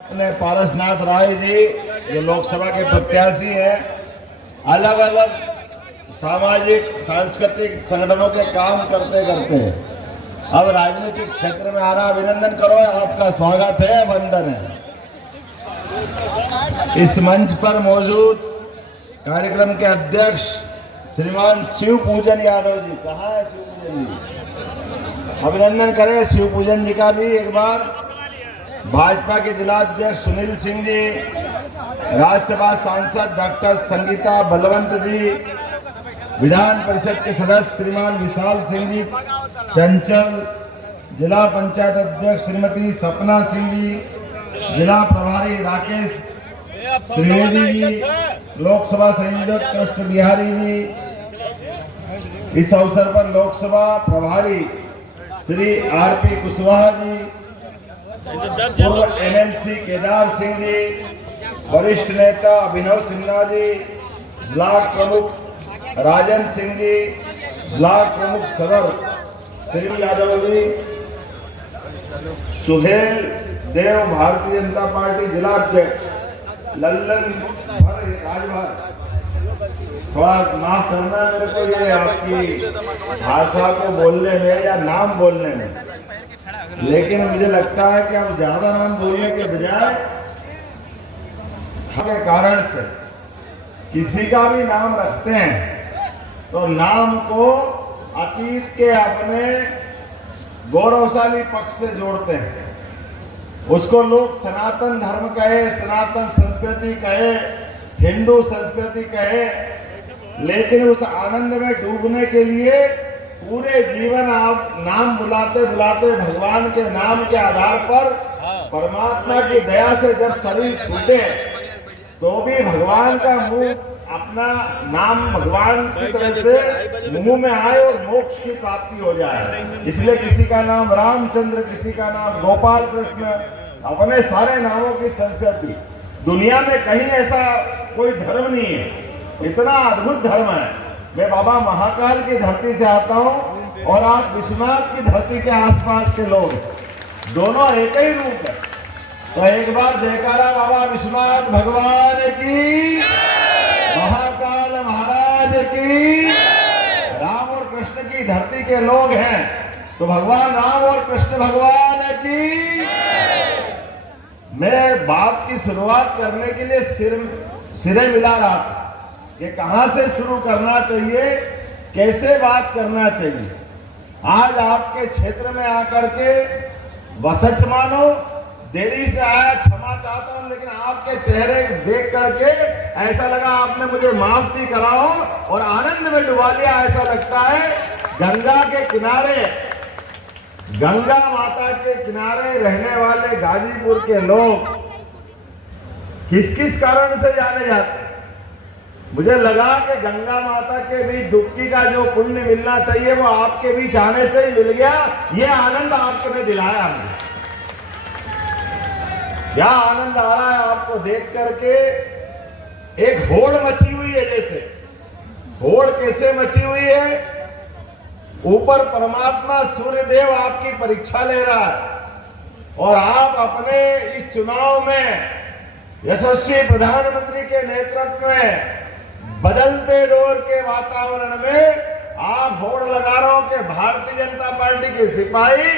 अपने पारसनाथ राय जी जो लोकसभा के प्रत्याशी हैं, अलग अलग सामाजिक सांस्कृतिक संगठनों के काम करते करते अब राजनीतिक क्षेत्र में आना, अभिनंदन करो, आपका स्वागत है, वंदन है। इस मंच पर मौजूद कार्यक्रम के अध्यक्ष श्रीमान शिव पूजन यादव जी, कहाँ है शिव पूजन जी? अभिनंदन करें शिव पूजन जी का भी एक बार। भाजपा के जिलाध्यक्ष सुनील सिंह जी, राज्यसभा सांसद डॉक्टर संगीता बलवंत जी, विधान परिषद के सदस्य श्रीमान विशाल सिंह जी चंचल, जिला पंचायत अध्यक्ष श्रीमती सपना सिंह जी, जिला प्रभारी राकेश त्रिवेदी जी, लोकसभा संयोजक कृष्ण बिहारी जी, इस अवसर पर लोकसभा प्रभारी श्री आरपी कुशवाहा जी, पूर्व एमएलसी केदार सिंह जी, वरिष्ठ नेता अभिनव सिन्हा जी, ब्लॉक प्रमुख राजन सिंह जी, ब्लॉक प्रमुख सदर श्री यादव जी, सुहेल देव भारतीय जनता पार्टी जिलाध्यक्ष लल्लन भर राजभर। थोड़ा माफ करना मेरे को ये आपकी भाषा को बोलने में या नाम बोलने में, लेकिन मुझे लगता है कि अब ज्यादा नाम बोलने के बजाय के कारण से किसी का भी नाम रखते हैं तो नाम को अतीत के अपने गौरवशाली पक्ष से जोड़ते हैं। उसको लोग सनातन धर्म कहे, सनातन संस्कृति कहे, हिंदू संस्कृति कहे, लेकिन उस आनंद में डूबने के लिए पूरे जीवन आप नाम बुलाते बुलाते भगवान के नाम के आधार पर परमात्मा की दया से जब शरीर छूटे तो भी भगवान का मुंह अपना नाम भगवान की तरह से मुंह में आए और मोक्ष की प्राप्ति हो जाए। इसलिए किसी का नाम रामचंद्र, किसी का नाम गोपाल कृष्ण, अपने सारे नामों की संस्कृति दुनिया में कहीं ऐसा कोई धर्म नहीं है, इतना अद्भुत धर्म है। मैं बाबा महाकाल की धरती से आता हूँ और आप विश्वनाथ की धरती के आसपास के लोग, दोनों एक ही रूप है। तो एक बार जयकारा बाबा विश्वनाथ भगवान की, महाकाल महाराज की। राम और कृष्ण की धरती के लोग हैं तो भगवान राम और कृष्ण भगवान की। मैं बात की शुरुआत करने के लिए सिरे मिला रहा था कि कहां से शुरू करना चाहिए, कैसे बात करना चाहिए। आज आपके क्षेत्र में आकर के वसच मानो, देरी से आया, क्षमा चाहता हूं, लेकिन आपके चेहरे देख करके ऐसा लगा आपने मुझे माफ भी कराओ और आनंद में डुबा लिया। ऐसा लगता है गंगा के किनारे, गंगा माता के किनारे रहने वाले गाजीपुर के लोग किस किस कारण से जाने जाते। मुझे लगा कि गंगा माता के बीच डुबकी का जो पुण्य मिलना चाहिए वो आपके बीच आने से ही मिल गया। ये आनंद आपके में दिलाया मुझे। क्या आनंद आ रहा है आपको देख करके। एक होड़ मची हुई है, जैसे होड़ कैसे मची हुई है, ऊपर परमात्मा सूर्य देव आपकी परीक्षा ले रहा है और आप अपने इस चुनाव में यशस्वी प्रधानमंत्री के नेतृत्व में बदलते दौर के वातावरण में आप होड़ लगा रहे हो कि भारतीय जनता पार्टी के सिपाही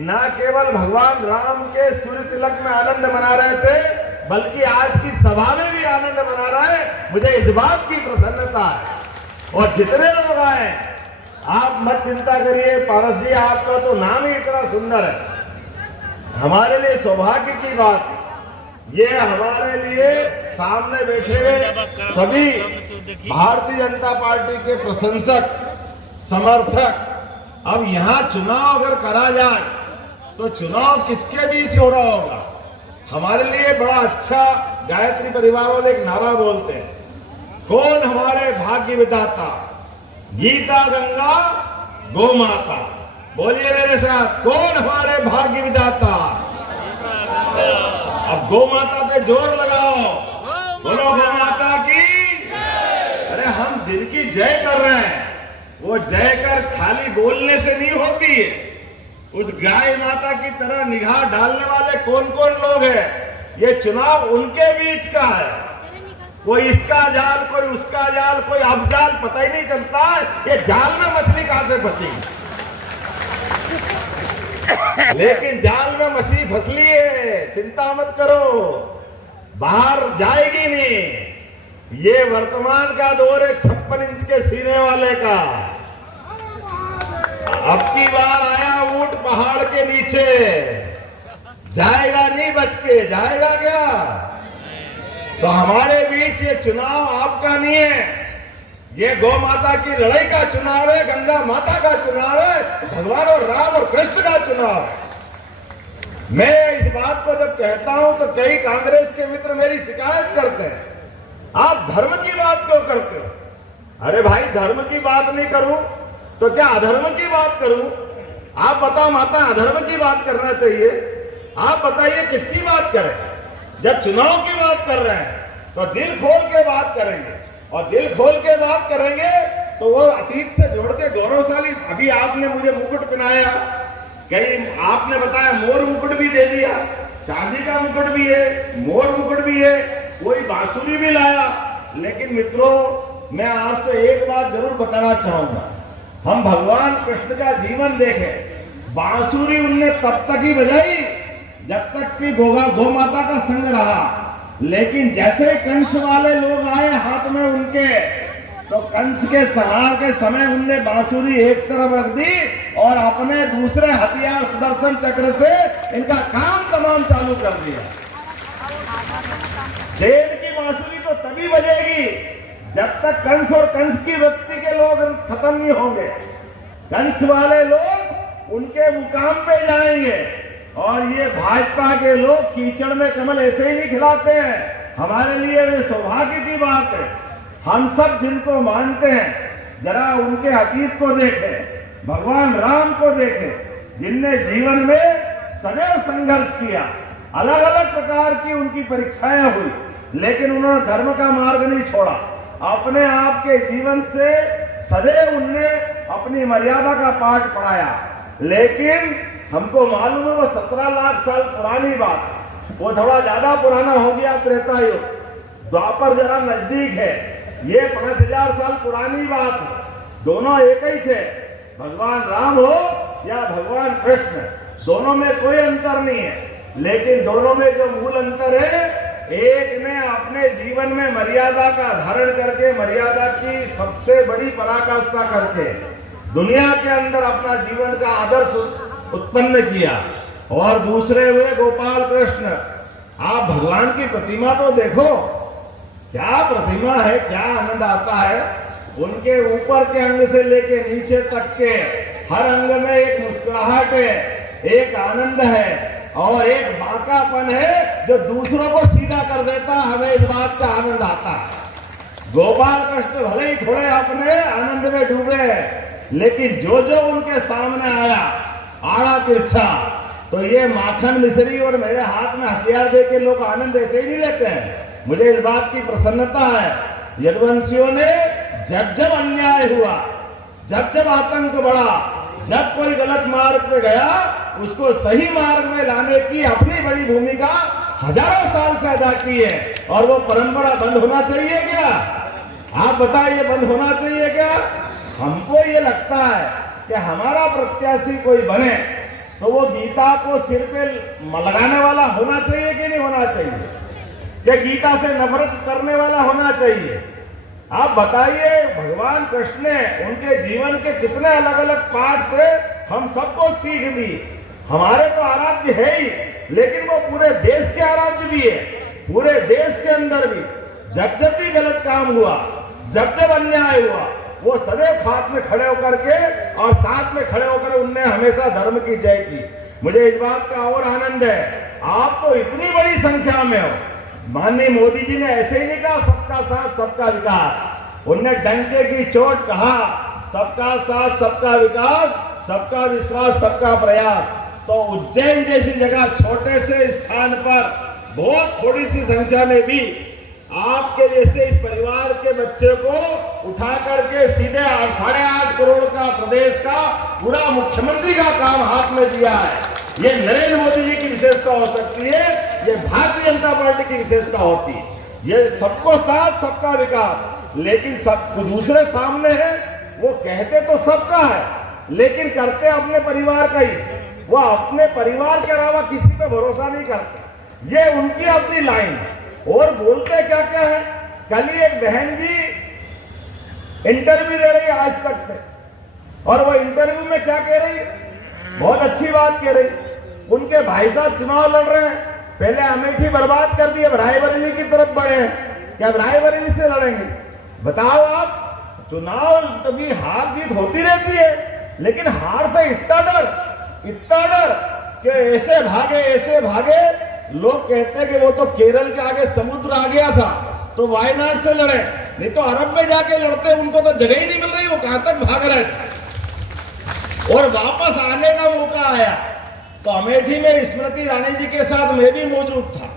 न केवल भगवान राम के सूर्य तिलक में आनंद मना रहे थे, बल्कि आज की सभा में भी आनंद मना रहा है। मुझे इस बात की प्रसन्नता है। और जितने लोग आए, आप मत चिंता करिए, पारस जी आपका तो नाम ही इतना सुंदर है, हमारे लिए सौभाग्य की बात है। ये हमारे लिए सामने बैठे हुए सभी भारतीय जनता पार्टी के प्रशंसक, समर्थक। अब यहाँ चुनाव अगर करा जाए तो चुनाव किसके बीच हो रहा होगा। हमारे लिए बड़ा अच्छा गायत्री परिवार वाले एक नारा बोलते हैं, कौन हमारे भाग्य विधाता, गीता गंगा गौ माता। बोलिए मेरे साथ, कौन हमारे भाग्य विधाता। अब गौ माता पे जोर लगाओ, बोलो गौ माता की। अरे हम जिनकी जय कर रहे हैं वो जय कर खाली बोलने से नहीं होती है। उस गाय माता की तरह निगाह डालने वाले कौन कौन लोग हैं। ये चुनाव उनके बीच का है। कोई इसका जाल, कोई उसका जाल, कोई अब जाल, पता ही नहीं चलता ये जाल में मछली कहां से फंसी। लेकिन जाल में मछली फंसली है, चिंता मत करो, बाहर जाएगी नहीं। ये वर्तमान का दौर है 56 इंच के सीने वाले का। अब की बार आया ऊंट पहाड़ के नीचे, जाएगा नहीं बच के, जाएगा क्या? तो हमारे बीच ये चुनाव आपका नहीं है, ये गौ माता की लड़ाई का चुनाव है, गंगा माता का चुनाव है, भगवान और राम और कृष्ण का चुनाव है। मैं इस बात को जब कहता हूं तो कई कांग्रेस के मित्र मेरी शिकायत करते हैं, आप धर्म की बात क्यों करते हो? अरे भाई, धर्म की बात नहीं करूं तो क्या अधर्म की बात करूं? आप बताओ माता, अधर्म की बात करना चाहिए, आप बताइए किसकी बात करें? जब चुनाव की बात कर रहे हैं तो दिल खोल के बात करेंगे, और दिल खोल के बात करेंगे तो वो अतीत से जोड़ के गौरवशाली। अभी आपने मुझे मुकुट पहनाया, कहीं आपने बताया मोर मुकुट भी दे दिया, चांदी का मुकुट भी है, मोर मुकुट भी है, कोई बांसुरी भी लाया। लेकिन मित्रों, मैं आपसे एक बात जरूर बताना चाहूंगा, हम भगवान कृष्ण का जीवन देखें। बांसुरी उनने तब तक ही बजाई जब तक कि गौ माता का संग रहा, लेकिन जैसे कंस वाले लोग आए हाथ में उनके, तो कंस के संहार के समय उनने बांसुरी एक तरफ रख दी और अपने दूसरे हथियार सुदर्शन चक्र से इनका काम तमाम चालू कर दिया। जेल की बांसुरी तो तभी बजेगी जब तक कंस और कंस की वृत्ति के लोग खत्म नहीं होंगे। कंस वाले लोग उनके मुकाम पे जाएंगे, और ये भाजपा के लोग कीचड़ में कमल ऐसे ही नहीं खिलाते हैं। हमारे लिए वे सौभाग्य की बात है। हम सब जिनको मानते हैं, जरा उनके अतीत को देखें, भगवान राम को देखें, जिनने जीवन में सदैव संघर्ष किया, अलग अलग प्रकार की उनकी परीक्षाएं हुई, लेकिन उन्होंने धर्म का मार्ग नहीं छोड़ा। अपने आप के जीवन से सदैव उनने अपनी मर्यादा का पाठ पढ़ाया। लेकिन हमको मालूम है वो 17 लाख साल पुरानी बात, वो थोड़ा ज्यादा पुराना हो गया त्रेता युग, द्वापर जरा नजदीक है, ये 5000 साल पुरानी बात है। दोनों एक ही थे, भगवान राम हो या भगवान कृष्ण, दोनों में कोई अंतर नहीं है। लेकिन दोनों में जो मूल अंतर है, एक ने अपने जीवन में मर्यादा का धारण करके, मर्यादा की सबसे बड़ी पराकाष्ठा करके दुनिया के अंदर अपना जीवन का आदर्श उत्पन्न किया, और दूसरे हुए गोपाल कृष्ण। आप भगवान की प्रतिमा तो देखो, क्या प्रतिमा है, क्या आनंद आता है। उनके ऊपर के अंग से लेके नीचे तक के हर अंग में एक मुस्कुराहट है, एक आनंद है, और एक बांकापन है जो दूसरों को सीधा कर देता। हमें इस बात का आनंद आता है। गोपाल कृष्ण भले ही थोड़े अपने आनंद में डूबे, लेकिन जो जो उनके सामने आया आड़ा तिरछा, तो ये माखन मिश्री और मेरे हाथ में हथियार दे के लोग आनंद ऐसे ही नहीं लेते हैं। मुझे इस बात की प्रसन्नता है, यदुवंशियों ने जब जब अन्याय हुआ, जब जब आतंक बढ़ा, जब कोई गलत मार्ग पे गया, उसको सही मार्ग में लाने की अपनी बड़ी भूमिका हजारों साल से अदा की है। और वो परंपरा बंद होना चाहिए क्या? आप बताइए, बंद होना चाहिए क्या? हमको ये लगता है कि हमारा प्रत्याशी कोई बने तो वो गीता को सिर पे लगाने वाला होना चाहिए कि नहीं होना चाहिए? कि गीता से नफरत करने वाला होना चाहिए? आप बताइए, भगवान कृष्ण ने उनके जीवन के कितने अलग अलग पाठ से हम सबको सीख दी। हमारे तो आराध्य है ही, लेकिन वो पूरे देश के आराध्य भी है। पूरे देश के अंदर भी जब जब भी गलत काम हुआ, जब जब अन्याय हुआ, वो सदैव साथ में खड़े होकर के और साथ में खड़े होकर उनने हमेशा धर्म की जय की। मुझे इस बात का और आनंद है, आप तो इतनी बड़ी संख्या में हो। माननीय मोदी जी ने ऐसे ही नहीं कहा सबका साथ सबका विकास, उनने डंके की चोट कहा सबका साथ सबका विकास, सबका विश्वास सबका प्रयास। तो उज्जैन जैसी जगह, छोटे से स्थान पर बहुत थोड़ी सी संख्या में भी आपके जैसे इस परिवार के बच्चे को उठा करके सीधे 8.5 करोड़ का प्रदेश का पूरा मुख्यमंत्री का काम हाथ में दिया है। ये नरेंद्र मोदी जी की विशेषता हो सकती है। ये भारतीय जनता पार्टी की विशेषता होती है। ये सबको साथ सबका विकास, लेकिन सब दूसरे सामने है, वो कहते तो सबका है लेकिन करते अपने परिवार का ही। वो अपने परिवार के अलावा किसी पे भरोसा नहीं करते, ये उनकी अपनी लाइन। और बोलते क्या क्या है। कल ही एक बहन जी इंटरव्यू दे रही आज तक पे, और वो इंटरव्यू में क्या कह रही, बहुत अच्छी बात कह रही। उनके भाई साहब चुनाव लड़ रहे हैं, पहले अमेठी बर्बाद कर दी, अब रायबरेली की तरफ बढ़े हैं, क्या रायबरेली से लड़ेंगे? बताओ आप, चुनाव कभी हार जीत होती रहती है, लेकिन हार से इतना डर कि ऐसे भागे। लोग कहते हैं कि वो तो केरल के आगे समुद्र आ गया था तो वायनाड से लड़े, नहीं तो अरब में जाके लड़ते, उनको तो जगह ही नहीं मिल रही, वो कहां तक भाग रहे थे। और वापस आने का मौका आया तो अमेठी में स्मृति ईरानी जी के साथ मैं भी मौजूद था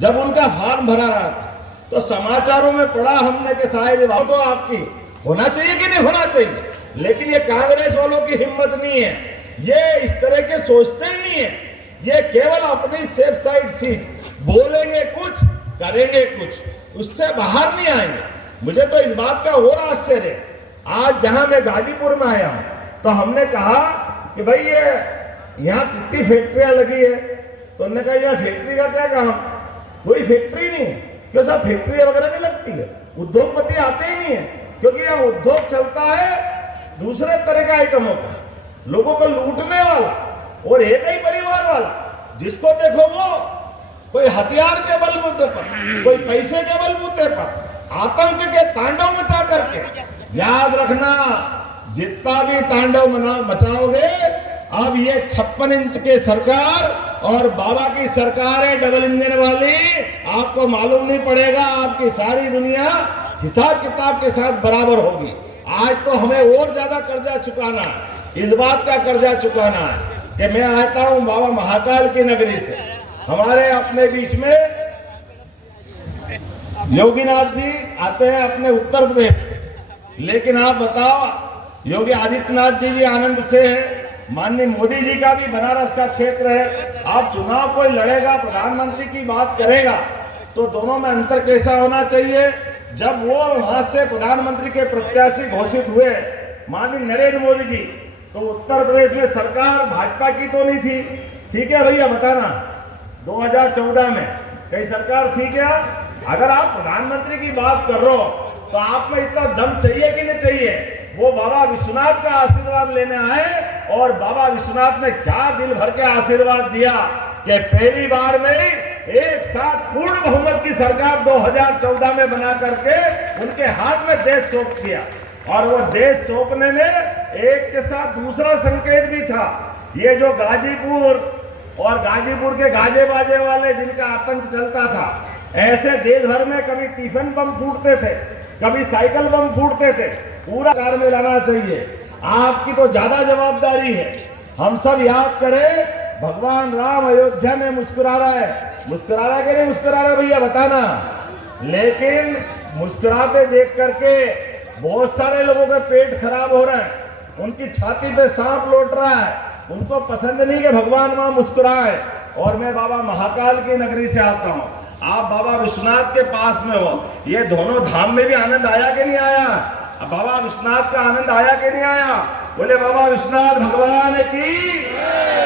जब उनका फॉर्म भरा रहा था। तो समाचारों में पढ़ा हमने कि शायद तो आपकी होना चाहिए कि नहीं होना चाहिए, लेकिन ये कांग्रेस वालों की हिम्मत नहीं है, ये इस तरह के सोचते ही नहीं है। ये केवल अपनी सेफ साइड सीट, बोलेंगे कुछ करेंगे कुछ, उससे बाहर नहीं आएंगे। मुझे तो इस बात का और आश्चर्य है, आज जहां मैं गाजीपुर में आया हूं तो हमने कहा कि भाई ये यहाँ कितनी फैक्ट्रियां लगी है, तो उन्होंने कहा यह फैक्ट्री का क्या काम, कोई फैक्ट्री नहीं है। क्यों साहब फैक्ट्री वगैरह नहीं लगती है, उद्योगपति आते ही नहीं है, क्योंकि यह उद्योग चलता है दूसरे तरह के आइटमों का, लोगों को लूटने वाला और एक ही परिवार वाला। जिसको देखो वो कोई हथियार के बलबूते पर, कोई पैसे के बलबूते पर आतंक के तांडव मचा करके। याद रखना, जितना भी तांडव मचाओगे, अब ये 56 इंच के सरकार और बाबा की सरकार है डबल इंजन वाली, आपको मालूम नहीं पड़ेगा, आपकी सारी दुनिया हिसाब किताब के साथ बराबर होगी। आज तो हमें और ज्यादा कर्जा चुकाना है, इस बात का कर्जा चुकाना है कि मैं आता हूं बाबा महाकाल की नगरी से, हमारे अपने बीच में योगीनाथ जी आते हैं अपने उत्तर प्रदेश से, लेकिन आप बताओ योगी आदित्यनाथ जी भी आनंद से है, माननीय मोदी जी का भी बनारस का क्षेत्र है। आप चुनाव कोई लड़ेगा, प्रधानमंत्री की बात करेगा, तो दोनों में अंतर कैसा होना चाहिए। जब वो वहां से प्रधानमंत्री के प्रत्याशी घोषित हुए माननीय नरेंद्र मोदी जी, तो उत्तर प्रदेश में सरकार भाजपा की तो नहीं थी, ठीक है भैया बताना 2014 में कई सरकार थी क्या? अगर आप प्रधानमंत्री की बात कर रहे हो तो आप में इतना दम चाहिए कि नहीं चाहिए। वो बाबा विश्वनाथ का आशीर्वाद लेने आए और बाबा विश्वनाथ ने क्या दिल भर के आशीर्वाद दिया कि पहली बार में एक साथ पूर्ण बहुमत की सरकार 2014 में बना करके उनके हाथ में देश सौंप दिया। और वो देश सौंपने में एक के साथ दूसरा संकेत भी था, ये जो गाजीपुर और गाजीपुर के गाजे बाजे वाले जिनका आतंक चलता था, ऐसे देश भर में कभी टिफिन बम फूटते थे, कभी साइकिल बम फूटते थे, पूरा कार में लाना चाहिए। आपकी तो ज्यादा जवाबदारी है। हम सब याद करें, भगवान राम अयोध्या में मुस्कुरा रहा है, मुस्कुरा रहा है कि नहीं मुस्कुरा रहा भैया बताना। लेकिन मुस्कुराते देख करके बहुत सारे लोगों के पेट खराब हो रहे हैं, उनकी छाती पे सांप लौट रहा है, उनको पसंद नहीं कि भगवान वहां मुस्कुराए। और मैं बाबा महाकाल की नगरी से आता हूँ, आप बाबा विश्वनाथ के पास में हो, ये दोनों धाम में भी आनंद आया कि नहीं आया? बाबा विश्वनाथ का आनंद आया कि नहीं आया? बोले बाबा विश्वनाथ भगवान की।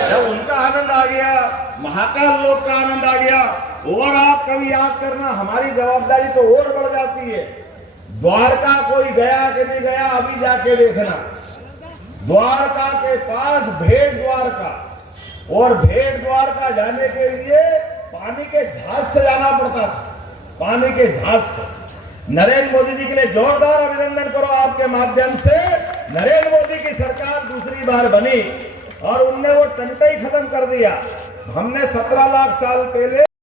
जब उनका आनंद आ गया, महाकाल लोक का आनंद आ गया, और आप कभी याद करना हमारी जवाबदारी तो और बढ़ जाती है। द्वारका कोई गया कि नहीं गया, अभी जाके देखना। द्वारका के पास भेड़ द्वारका, और भेड़ द्वारका जाने के लिए पानी के जहाज से जाना पड़ता था, पानी के जहाज से। नरेंद्र मोदी जी के लिए जोरदार अभिनंदन करो आपके माध्यम से। नरेंद्र मोदी की सरकार दूसरी बार बनी और उनने वो टंटा ही खत्म कर दिया। हमने 17 लाख साल पहले